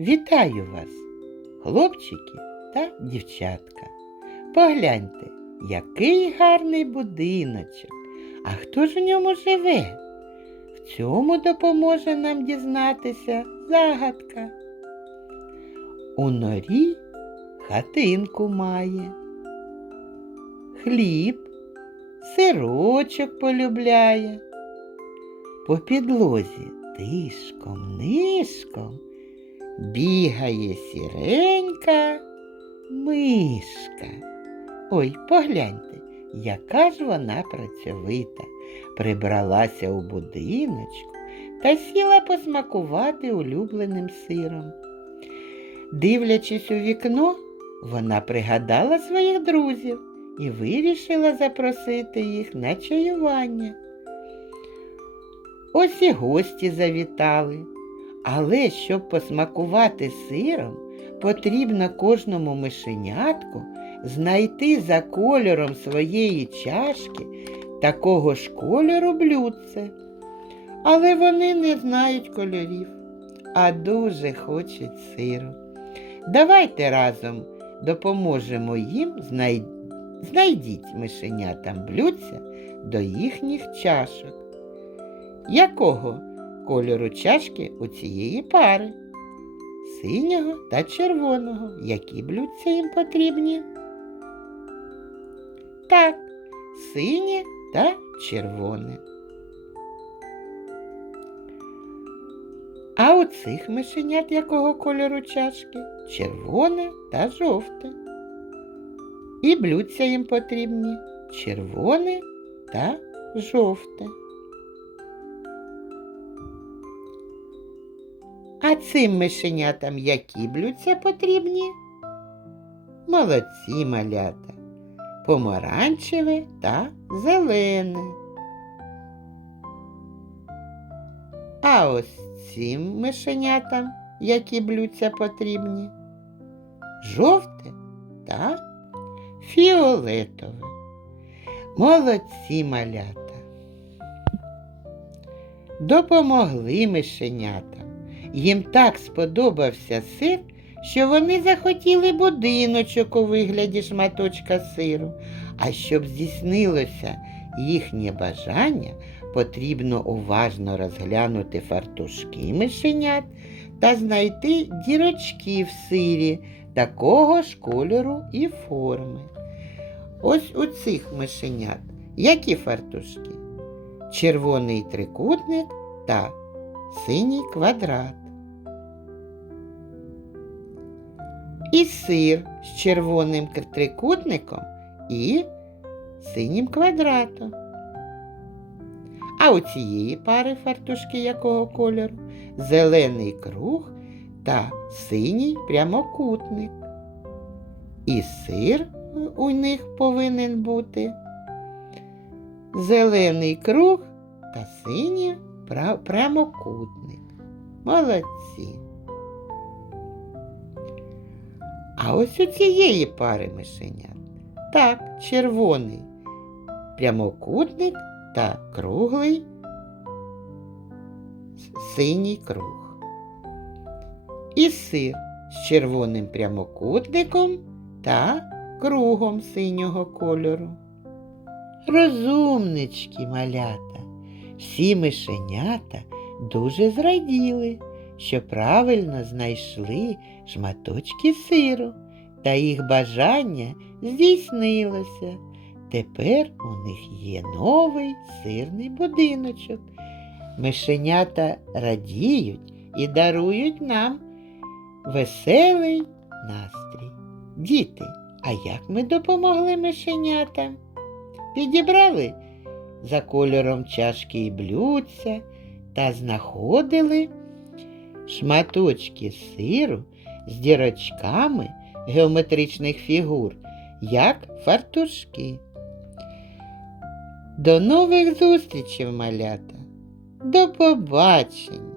Вітаю вас, хлопчики та дівчатка. Погляньте, який гарний будиночок. А хто ж в ньому живе? В цьому допоможе нам дізнатися загадка. У норі хатинку має. Хліб, сирочок полюбляє. По підлозі тишком нишком бігає сіренька мишка. Ой, погляньте, яка ж вона працьовита, прибралася у будиночку та сіла посмакувати улюбленим сиром. Дивлячись у вікно, вона пригадала своїх друзів і вирішила запросити їх на чаювання. Ось і гості завітали. Але щоб посмакувати сиром, потрібно кожному мишенятку знайти за кольором своєї чашки такого ж кольору блюдце. Але вони не знають кольорів, а дуже хочуть сиру. Давайте разом допоможемо їм знай... знайдіть мишенятам блюдця до їхніх чашок. Якого кольору чашки у цієї пари? Синього та червоного, які блюдця їм потрібні? Так, синє та червоне. А у цих мишенят якого кольору чашки? Червоне та жовте. І блюдця їм потрібні червоне та жовте. А цим мишенятам які блюдця потрібні? Молодці малята, помаранчеве та зелене. А ось цим мишенятам які блюдця потрібні? Жовте та фіолетове. Молодці малята. Допомогли мишенятам. Їм так сподобався сир, що вони захотіли будиночок у вигляді шматочка сиру. А щоб здійснилося їхнє бажання, потрібно уважно розглянути фартушки мишенят та знайти дірочки в сирі такого ж кольору і форми. Ось у цих мишенят які фартушки? Червоний трикутник та синій квадрат. І сир з червоним трикутником і синім квадратом. А у цієї пари фартушки якого кольору? Зелений круг та синій прямокутник. І сир у них повинен бути зелений круг та пра- прямокутник. Молодці. А ось у цієї пари мишенят. Так, червоний прямокутник та круглий синій круг. І сир з червоним прямокутником та кругом синього кольору. Розумнички, малята, всі мишенята дуже зраділи, що правильно знайшли шматочки сиру, та їх бажання здійснилося. Тепер у них є новий сирний будиночок. Мишенята радіють і дарують нам веселий настрій. Діти, а як ми допомогли мишенятам? Підібрали за кольором чашки і блюдця та знаходили шматочки сиру з дірочками геометричних фігур, як фартушки. До нових зустрічей, малята. До побачення!